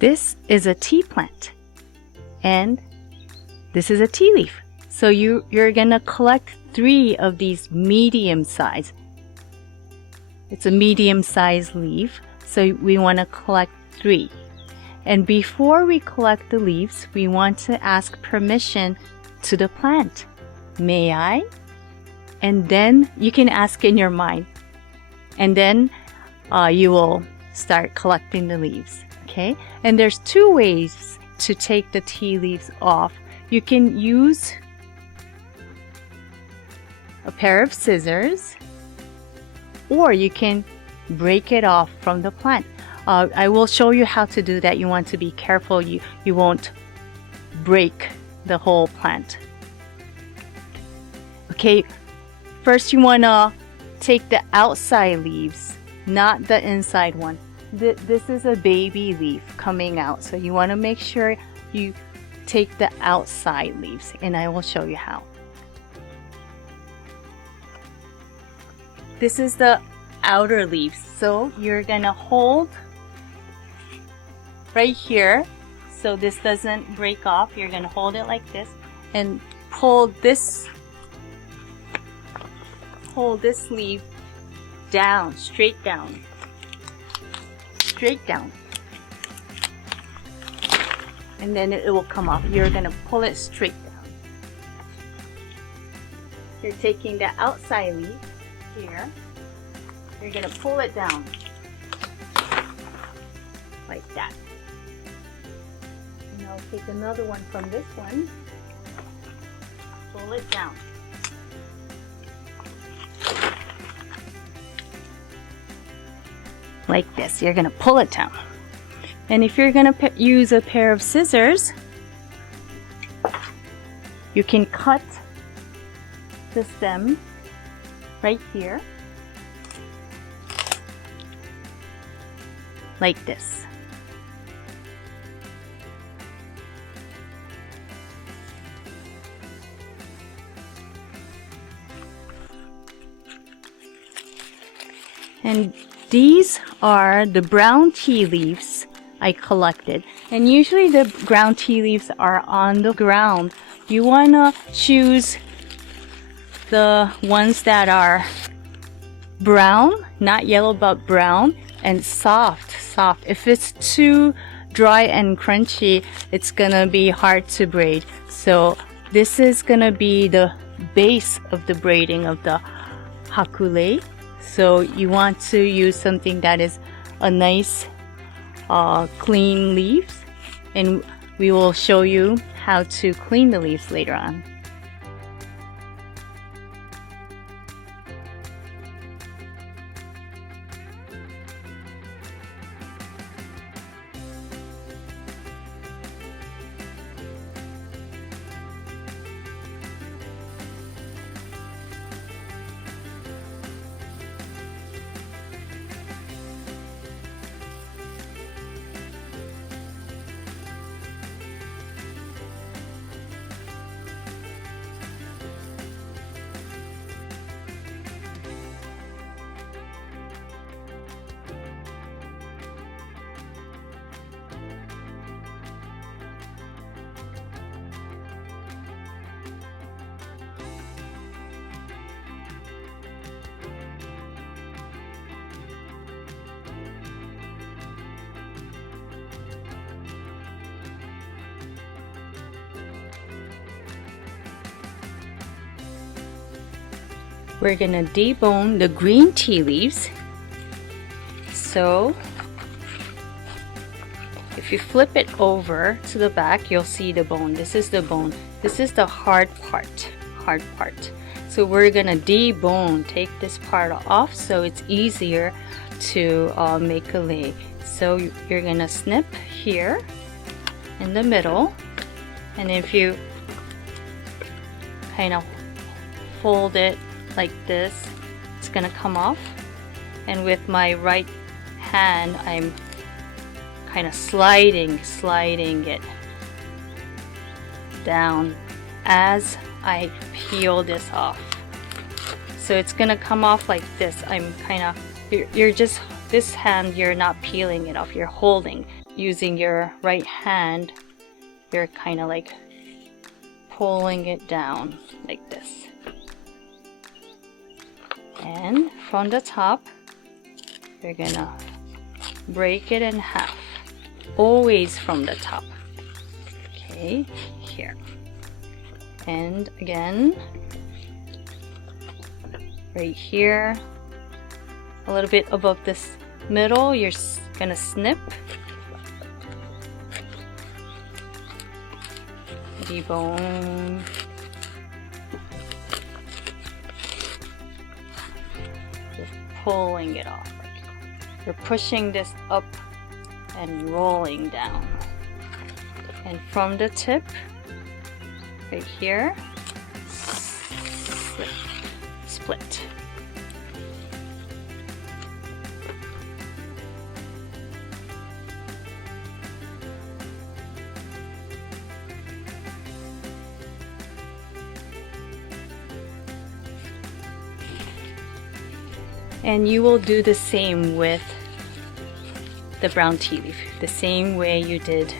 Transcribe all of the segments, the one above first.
This is a tea plant, and this is a tea leaf. So you're gonna collect 3 of these medium size. It's a medium size leaf, so we want to collect 3. And before we collect the leaves, we want to ask permission to the plant. May I? And then you can ask in your mind. And then you will start collecting the leaves. Okay? And there's 2 ways to take the tea leaves off. You can use a pair of scissors, or you can break it off from the plant. I will show you how to do that. You want to be careful you won't break the whole plant. Okay, first you want to take the outside leaves, not the inside one. This is a baby leaf coming out, so you want to make sure you take the outside leaves, and I will show you how. This is the outer leaves, so you're gonna hold right here so this doesn't break off. You're gonna hold it like this and pull this leaf down, straight down, and then it will come off. You're gonna pull it straight down. You're taking the outside leaf here, you're gonna pull it down like that. And I'll take another one from this one, pull it down. Like this, you're gonna pull it down. And if you're gonna use a pair of scissors, you can cut the stem right here, like this. And these are the brown tea leaves I collected. And usually the brown tea leaves are on the ground. You wanna choose the ones that are brown, not yellow but brown, and soft. If it's too dry and crunchy, it's gonna be hard to braid. So this is gonna be the base of the braiding of the Haku. So you want to use something that is a nice clean leaves, and we will show you how to clean the leaves later on. We're gonna debone the green tea leaves. So if you flip it over to the back, you'll see the bone. This is the bone. This is the hard part. So we're gonna debone, take this part off so it's easier to make a lei. So you're gonna snip here in the middle, and if you kind of fold it like this, it's gonna come off. And with my right hand, I'm kind of sliding it down as I peel this off. So it's gonna come off like this. I'm kind of, you're just, this hand, you're not peeling it off, you're holding. using your right hand, you're kind of like pulling it down like this. And from the top, you're gonna break it in half. Always from the top. Okay, here. And again, right here, a little bit above this middle, you're gonna snip. Debone. You're pulling it off. You're pushing this up and rolling down. And from the tip, right here, split. And you will do the same with the brown tea leaf, the same way you did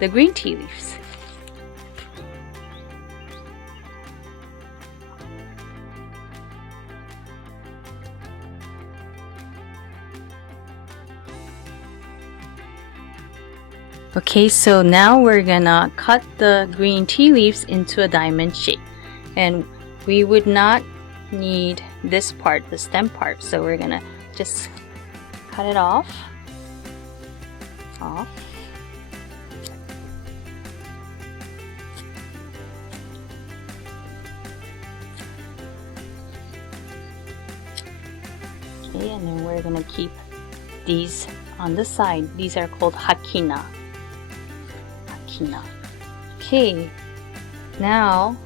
the green tea leaves. Okay, so now we're gonna cut the green tea leaves into a diamond shape. And we would not need this part, the stem part, so we're gonna just cut it off. Okay, and then we're gonna keep these on the side. These are called hakina. Okay, now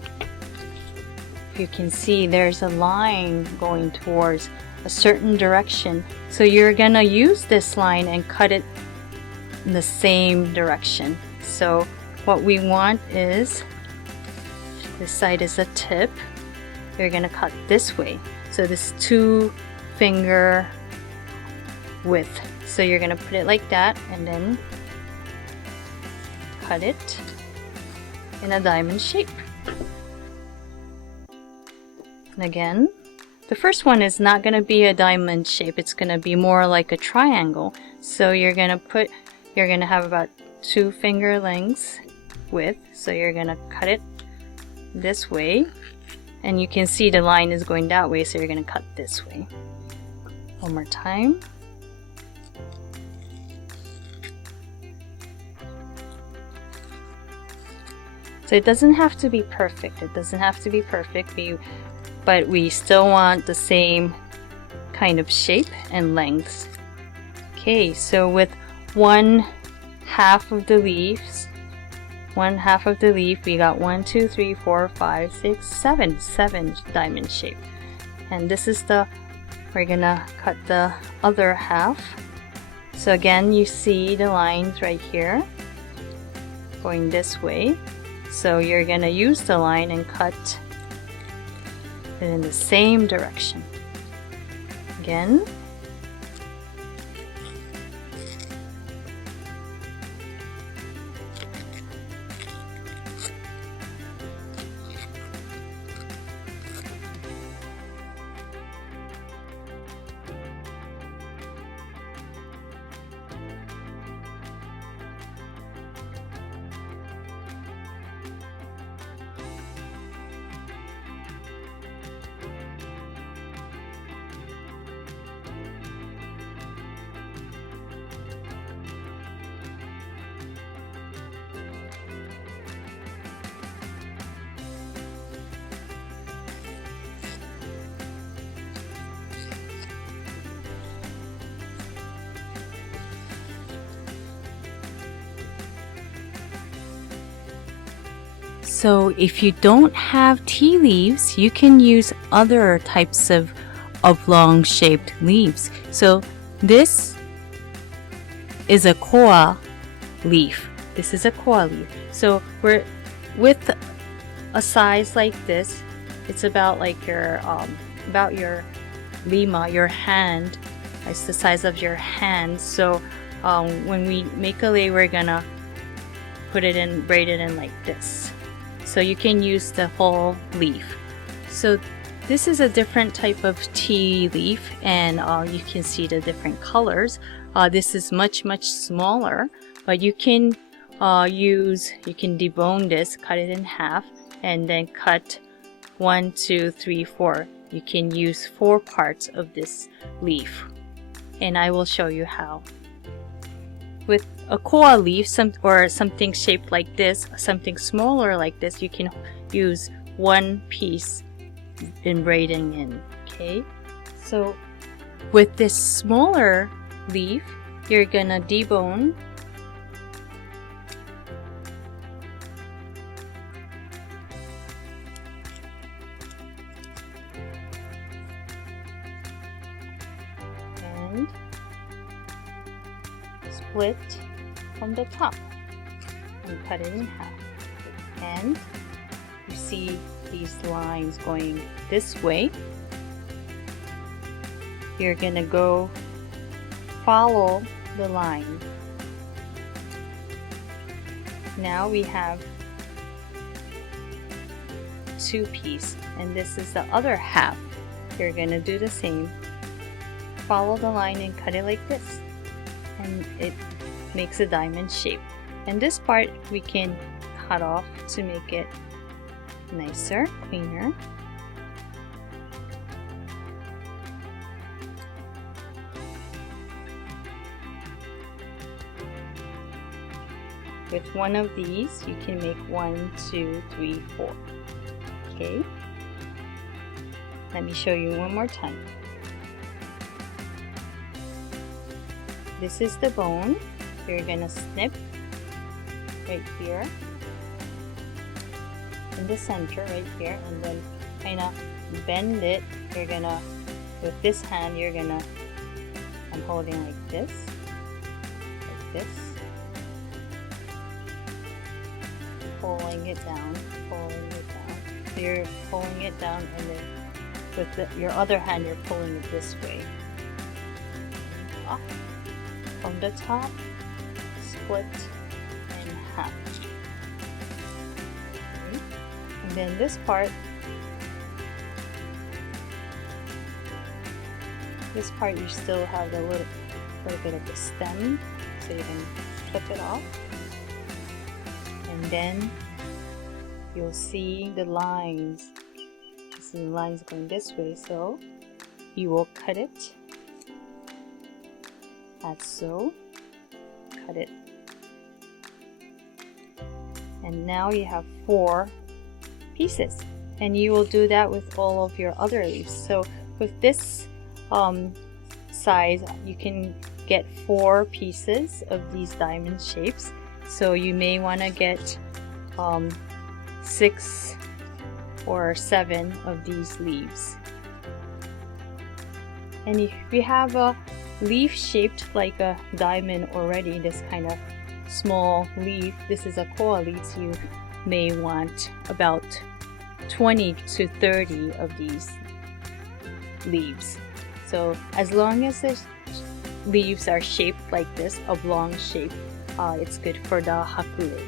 you can see there's a line going towards a certain direction. So you're gonna use this line and cut it in the same direction. So what we want is, this side is a tip. You're gonna cut this way. So this 2-finger width. So you're gonna put it like that and then cut it in a diamond shape. And again, the first one is not going to be a diamond shape, it's going to be more like a triangle. So you're going to have about 2-finger lengths width. So you're going to cut it this way, and you can see the line is going that way, so you're going to cut this way. One more time. So it doesn't have to be perfect. It doesn't have to be perfect, but we still want the same kind of shape and lengths. Okay, so with 1/2 of the leaves, 1/2 of the leaf, we got 1, 2, 3, 4, 5, 6, 7 diamond shape. And this is we're gonna cut the other half. So again, you see the lines right here going this way. So you're gonna use the line and cut it in the same direction. Again. So if you don't have tea leaves, you can use other types of oblong shaped leaves. So this is a koa leaf. This is a koa leaf. So we're with a size like this, it's about like your lima, your hand. It's the size of your hand. So when we make a lei, we're gonna put it in, braid it in like this. So you can use the whole leaf. So this is a different type of tea leaf, and you can see the different colors. This is much smaller, but you can debone this, cut it in half, and then cut 1, 2, 3, 4. You can use 4 parts of this leaf, and I will show you how. With a koa leaf, or something shaped like this, something smaller like this, you can use 1 piece in braiding in. Okay, so with this smaller leaf, you're gonna debone. And split from the top and cut it in half. And you see these lines going this way. You're gonna go follow the line. Now we have 2 pieces, and this is the other half. You're gonna do the same. Follow the line and cut it like this, and it makes a diamond shape. And this part we can cut off to make it nicer, cleaner. With one of these, you can make 1, 2, 3, 4. Okay? Let me show you one more time. This is the bone. You're gonna snip right here in the center, right here, and then kind of bend it. You're gonna, with this hand, you're gonna, I'm holding like this, pulling it down. So you're pulling it down, and then with your other hand, you're pulling it this way. Up from the top, split in half. Okay. And then this part, you still have a little bit of the stem, so you can cut it off. And then you'll see the lines. You see the lines going this way, so you will cut it. That's so. Cut it. And now you have 4 pieces. And you will do that with all of your other leaves. So with this size, you can get 4 pieces of these diamond shapes. So you may want to get 6 or 7 of these leaves. And if you have a leaf shaped like a diamond already, this kind of small leaf, this is a koa leaf, so you may want about 20 to 30 of these leaves. So as long as the leaves are shaped like this, oblong shape, it's good for the haku lei.